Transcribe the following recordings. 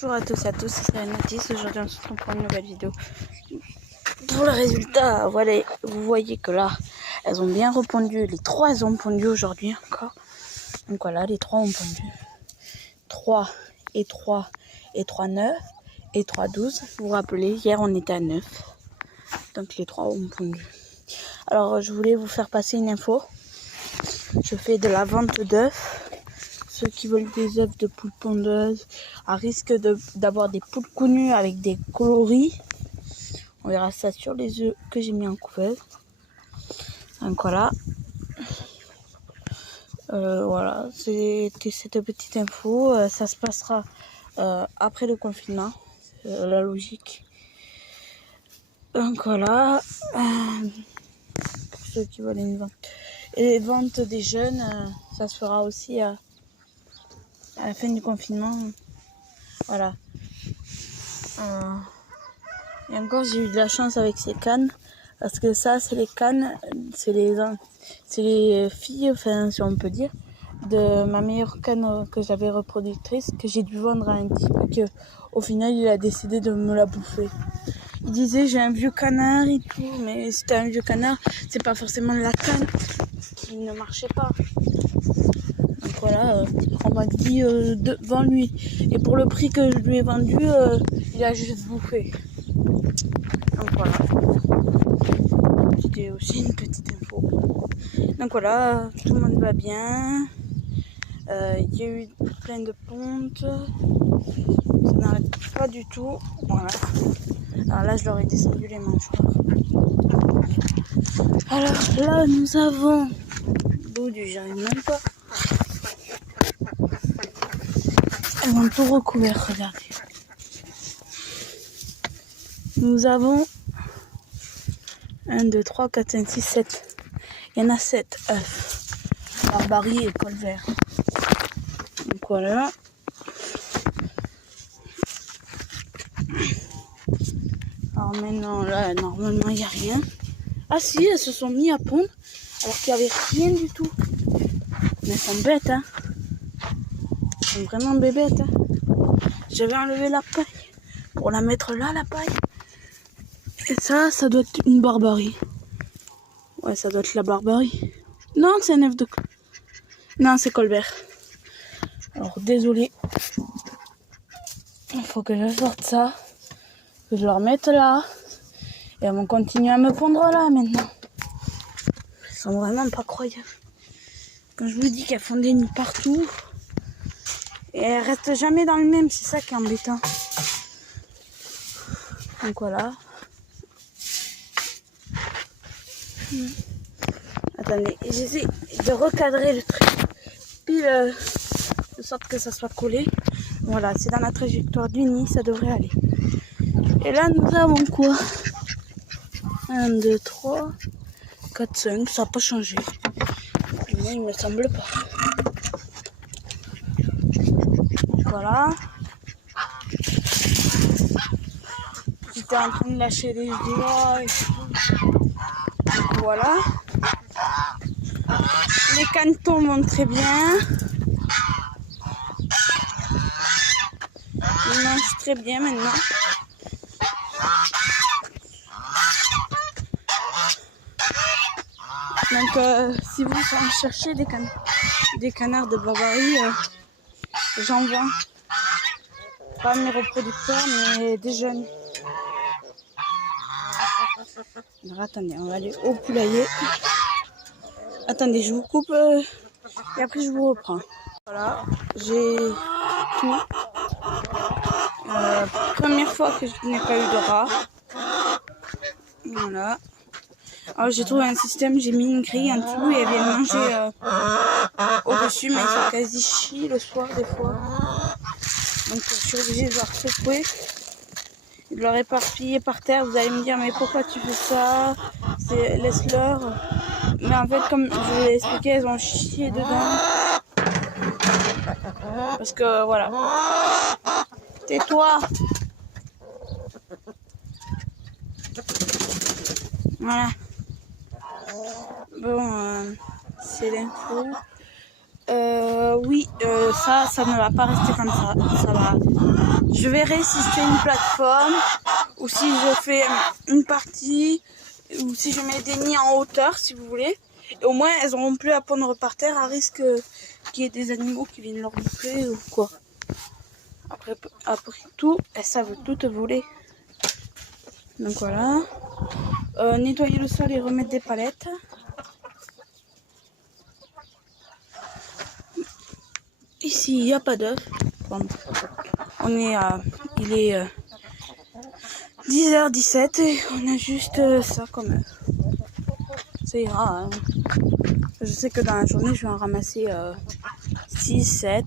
Bonjour à tous et à tous, c'est Renatis. Aujourd'hui on se retrouve pour une nouvelle vidéo. Pour le résultat, voilà, vous voyez que là, elles ont bien répondu. Les trois elles ont pondu aujourd'hui encore. Donc voilà, les trois ont pondu. 3 et 3 et 3, 9 et 3, 12. Vous vous rappelez, hier on était à 9. Donc les trois ont pondu. Alors je voulais vous faire passer une info. Je fais de la vente d'œufs. Ceux qui veulent des œufs de poules pondeuses, à risque d'avoir des poules connues avec des coloris. On verra ça sur les œufs que j'ai mis en couveuse. Donc voilà. Voilà, c'était cette petite info. Ça se passera après le confinement. C'est la logique. Donc voilà. Pour ceux qui veulent une vente. Et les ventes des jeunes, ça se fera aussi à la fin du confinement. Voilà. Et encore, j'ai eu de la chance avec ces cannes. Parce que ça, c'est les cannes. C'est les filles, enfin, si on peut dire, de ma meilleure canne que j'avais reproductrice. Que j'ai dû vendre à un type. Que, au final, il a décidé de me la bouffer. Il disait, j'ai un vieux canard et tout. Mais si t'as un vieux canard, c'est pas forcément la canne qui ne marchait pas. Donc voilà, on m'a dit devant lui. Et pour le prix que je lui ai vendu, il a juste bouffé. Donc voilà. C'était aussi une petite info. Donc voilà, tout le monde va bien. Il y a eu plein de pontes. Ça n'arrête pas du tout. Voilà. Alors là, je leur ai descendu les mâchoires. Alors là, nous avons l'eau du j'arrive même pas. Elles ont tout recouvert, regardez. Nous avons 1, 2, 3, 4, 5, 6, 7. Il y en a 7 œufs. Barbarie et colvert. Donc voilà. Alors maintenant, là, normalement, il n'y a rien. Ah si, elles se sont mis à pondre alors qu'il n'y avait rien du tout. Mais elles sont bêtes, hein. Elles sont vraiment bébêtes, hein. J'avais enlevé la paille pour la mettre là, la paille. Et ça doit être une barbarie. Ouais, ça doit être la barbarie. Non, c'est un œuf de... Non, c'est colvert. Alors, désolé. Il faut que je sorte ça. Que je le remette là. Et elles vont continuer à me pondre là, maintenant. Elles sont vraiment pas croyables. Quand je vous dis qu'elles font des nids partout. Et elles restent jamais dans le même. C'est ça qui est embêtant. Donc voilà. Attendez, j'essaie de recadrer le truc pile de sorte que ça soit collé. Voilà, c'est dans la trajectoire du nid, ça devrait aller. Et là, nous avons quoi? 1, 2, 3, 4, 5, ça n'a pas changé. Moi, il me semble pas. Donc voilà. J'étais en train de lâcher les doigts et tout. Donc voilà. Les canetons vont très bien. Ils mangent très bien maintenant. Donc si vous cherchez des canards de Barbarie, j'en vends. Pas mes reproducteurs, mais des jeunes. Alors attendez, on va aller au poulailler. Attendez, je vous coupe et après je vous reprends. Voilà, j'ai tout. Première fois que je n'ai pas eu de rat. Voilà. Alors j'ai trouvé un système, j'ai mis une grille en dessous et elles viennent manger au-dessus, mais ils sont quasi chis le soir des fois. Donc je suis obligée de leur secouer, de leur éparpiller par terre. Vous allez me dire, mais pourquoi tu fais ça? Laisse-leur. Mais en fait, comme je vous l'ai expliqué, elles ont chié dedans. Parce que voilà. Tais-toi. Voilà. Bon, c'est l'info. Oui, ça ne va pas rester comme ça. Ça va Je verrai si je fais une plateforme ou si je fais une partie ou si je mets des nids en hauteur si vous voulez. Et au moins elles auront plus à pondre par terre à risque qu'il y ait des animaux qui viennent leur bouffer ou quoi. Après tout, elles savent toutes voler. Donc voilà. Nettoyer le sol et remettre des palettes. Ici, il n'y a pas d'œufs. Bon. Il est 10h17 et on a juste ça comme œuf. Ça ira. Hein. Je sais que dans la journée, je vais en ramasser 6, 7.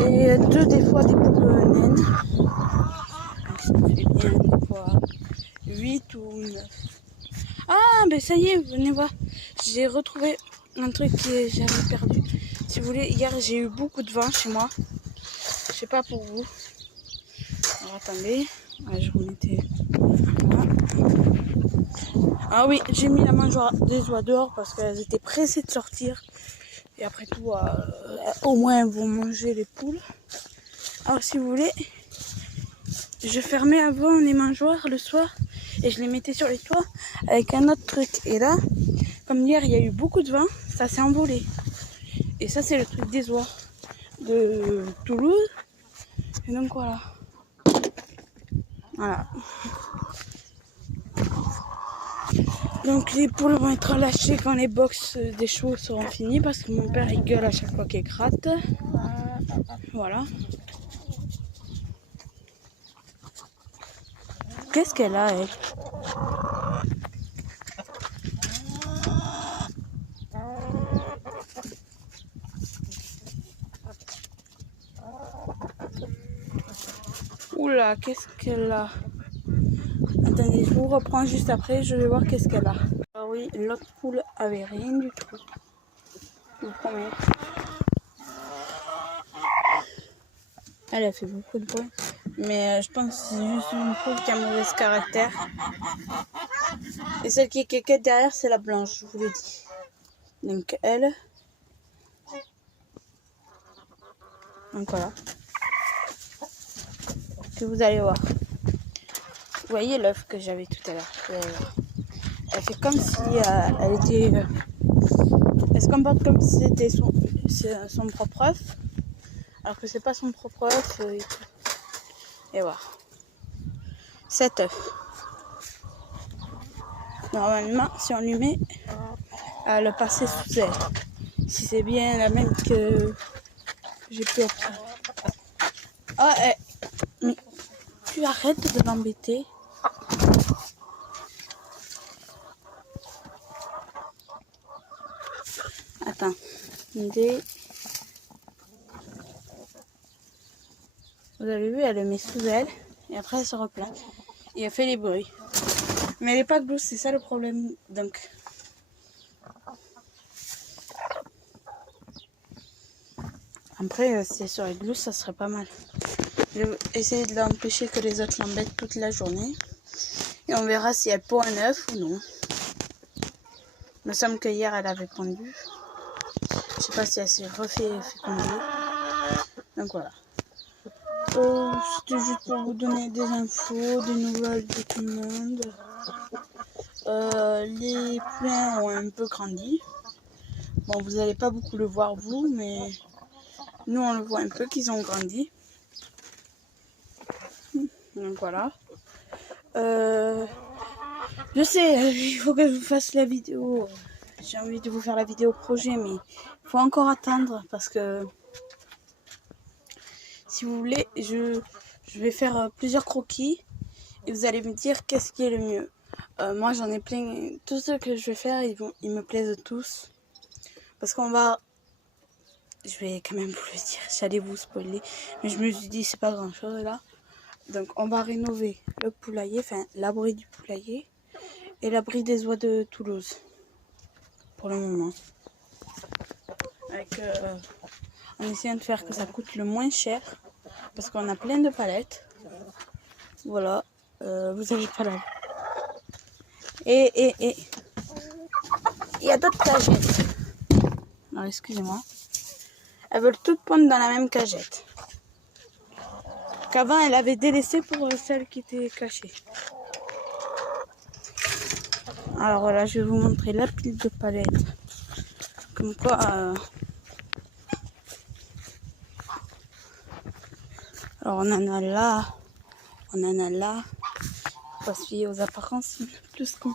Et 2 des fois des poules naines. Donc ça fait bien des fois 8 ou 9. Ah, ben ça y est, venez voir. J'ai retrouvé un truc que j'avais perdu. Si vous voulez, hier j'ai eu beaucoup de vent chez moi. Je sais pas pour vous. Alors attendez. Ouais, je remettais. Voilà. Ah oui, j'ai mis la mangeoire des oies dehors parce qu'elles étaient pressées de sortir. Et après tout, au moins elles vont manger les poules. Alors si vous voulez, je fermais avant les mangeoires le soir et je les mettais sur les toits avec un autre truc. Et là, comme hier il y a eu beaucoup de vent, ça s'est envolé. Et ça c'est le truc des oies de Toulouse. Et donc voilà. Voilà. Donc les poules vont être lâchées quand les box des chevaux seront finis parce que mon père il gueule à chaque fois qu'il gratte. Voilà. Qu'est-ce qu'elle a elle? Oula, qu'est-ce qu'elle a? Attendez, je vous reprends juste après, je vais voir qu'est-ce qu'elle a. Ah oui, l'autre poule avait rien du tout. Je vous promets. Elle a fait beaucoup de bruit. Mais je pense que c'est juste une poule qui a mauvais caractère. Et celle qui est quéquette derrière, c'est la blanche, je vous l'ai dit. Donc elle. Donc voilà. Que vous allez voir. Vous voyez l'œuf que j'avais tout à l'heure. Elle fait comme si elle était... elle se comporte comme si c'était son propre œuf. Alors que c'est pas son propre œuf. Et voilà. 7 œufs. Normalement, si on lui met, elle le passer sous elle. Si c'est bien la même que j'ai pu obtenir. Ah, mais tu arrêtes de l'embêter. Attends. Vous avez vu, elle le met sous elle. Et après, elle se replace. Et elle fait les bruits. Mais elle n'est pas douce, c'est ça le problème. Donc... après, si elle serait douce, ça serait pas mal. Je vais essayer de l'empêcher que les autres l'embêtent toute la journée. Et on verra si elle pond un œuf ou non. Il me semble que hier, elle avait pondu. Je sais pas si elle s'est refait féconder. Donc voilà. C'était juste pour vous donner des infos, des nouvelles de tout le monde. Les poulains ont un peu grandi. Bon, vous n'allez pas beaucoup le voir vous, mais nous on le voit un peu qu'ils ont grandi. Donc voilà. Je sais, il faut que je vous fasse la vidéo. J'ai envie de vous faire la vidéo projet, mais il faut encore attendre parce que si vous voulez, je vais faire plusieurs croquis et vous allez me dire qu'est-ce qui est le mieux. Moi j'en ai plein, tous ceux que je vais faire, ils me plaisent tous. Parce qu'on va, je vais quand même vous le dire, j'allais vous spoiler, mais je me suis dit c'est pas grand chose là. Donc on va rénover le poulailler, enfin l'abri du poulailler et l'abri des oies de Toulouse. Pour le moment. Avec, en essayant de faire que ça coûte le moins cher. Parce qu'on a plein de palettes. Voilà. Vous avez pas là. Et il y a d'autres cagettes. Alors excusez-moi. Elles veulent toutes pondre dans la même cagette. Qu'avant, elle avait délaissé pour celle qui était cachée. Alors voilà, je vais vous montrer la pile de palettes. Comme quoi... Alors on en a là, on en a là. Faut se fier aux apparences plus qu'on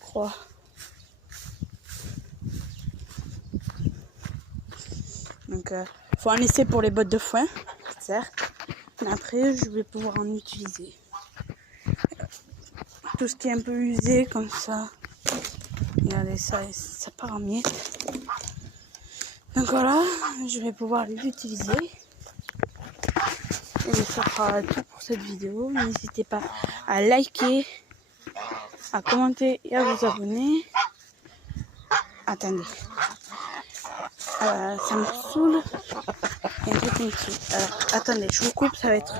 croit. Donc faut en laisser pour les bottes de foin, certes. Mais après je vais pouvoir en utiliser. Tout ce qui est un peu usé comme ça. Regardez ça, ça part en miettes. Donc voilà, je vais pouvoir les utiliser. Et ça sera tout pour cette vidéo. N'hésitez pas à liker, à commenter et à vous abonner. Attendez. Ça me saoule. Il y a un truc qui me saoule. Alors, attendez, je vous coupe. Ça va être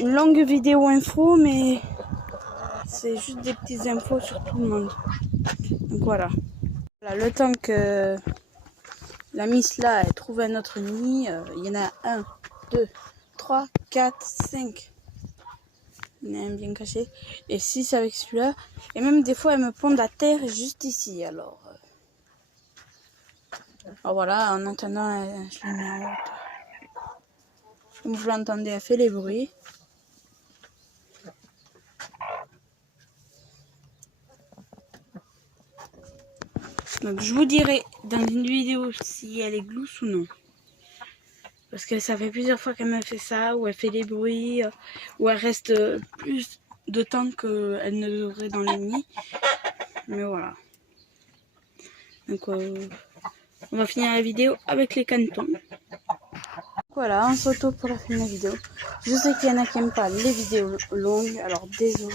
une longue vidéo info, mais c'est juste des petites infos sur tout le monde. Donc voilà. Le temps que la miss là elle trouve un autre nid, il y en a 1, 2, 3, 4, 5. Il y en a un bien caché. Et 6 avec celui-là. Et même des fois, elle me pondent à terre juste ici. Alors voilà, en attendant, je la mets en hauteur. Comme vous l'entendez, elle fait les bruits. Donc je vous dirai dans une vidéo si elle est glousse ou non. Parce que ça fait plusieurs fois qu'elle me fait ça, où elle fait des bruits, où elle reste plus de temps qu'elle ne devrait dans les nids. Mais voilà. Donc on va finir la vidéo avec les canetons. Voilà, on se retrouve pour la fin de la vidéo. Je sais qu'il y en a qui n'aiment pas les vidéos longues, alors désolé.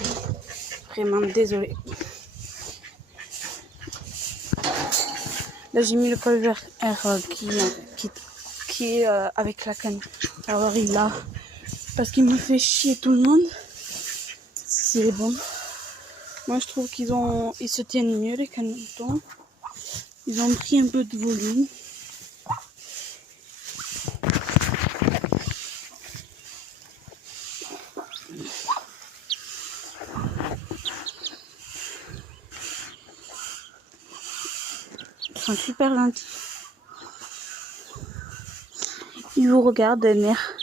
Vraiment désolé. Là j'ai mis le col vert qui est avec la canne. Alors il là, parce qu'il me fait chier tout le monde. C'est bon. Moi je trouve ils se tiennent mieux les canetons. Ils ont pris un peu de volume. Ils sont super gentils. Ils vous regardent, mère.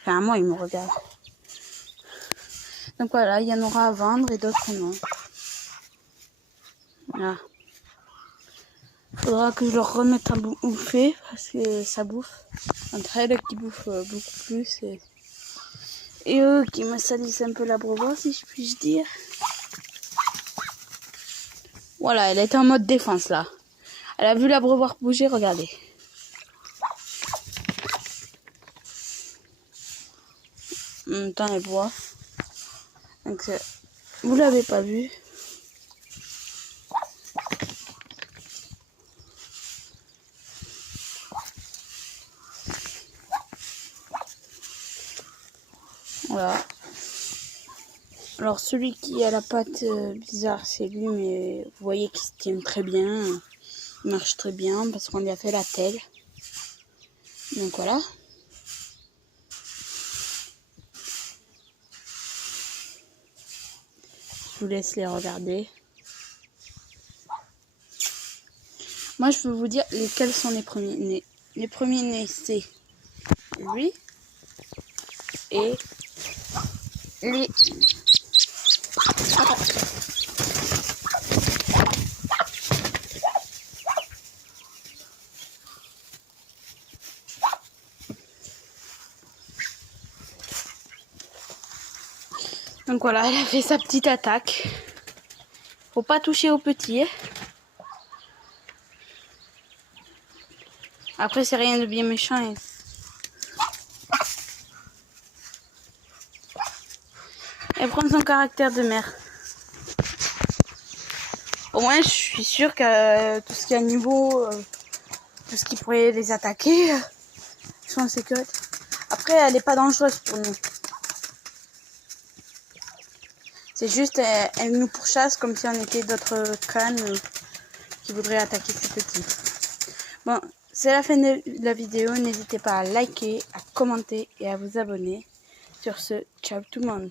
Enfin, moi, ils me regardent. Donc voilà, il y en aura à vendre et d'autres non. Voilà. Faudra que je leur remette à bouffer parce que ça bouffe. Entre elles qui bouffent beaucoup plus et eux qui me salissent un peu l'abreuvoir, si je puis dire. Voilà, elle est en mode défense là. Elle a vu l'abreuvoir bouger, regardez. En même temps, elle boit. Donc, vous l'avez pas vu. Voilà. Alors celui qui a la patte bizarre, c'est lui, mais vous voyez qu'il se tient très bien. Il marche très bien parce qu'on lui a fait la telle. Donc voilà. Je vous laisse les regarder. Moi, je peux vous dire lesquels sont les premiers nés. Les premiers nés, c'est lui et les... Donc voilà, elle a fait sa petite attaque. Faut pas toucher aux petits. Après, c'est rien de bien méchant. Elle prend son caractère de mère. Au moins, je suis sûre que tout ce qui est à niveau, tout ce qui pourrait les attaquer, ils sont en sécurité. Après, elle n'est pas dangereuse pour nous. C'est juste, elle nous pourchasse comme si on était d'autres cannes. qui voudraient attaquer ces petits. Bon, c'est la fin de la vidéo. N'hésitez pas à liker, à commenter et à vous abonner. Sur ce, ciao tout le monde.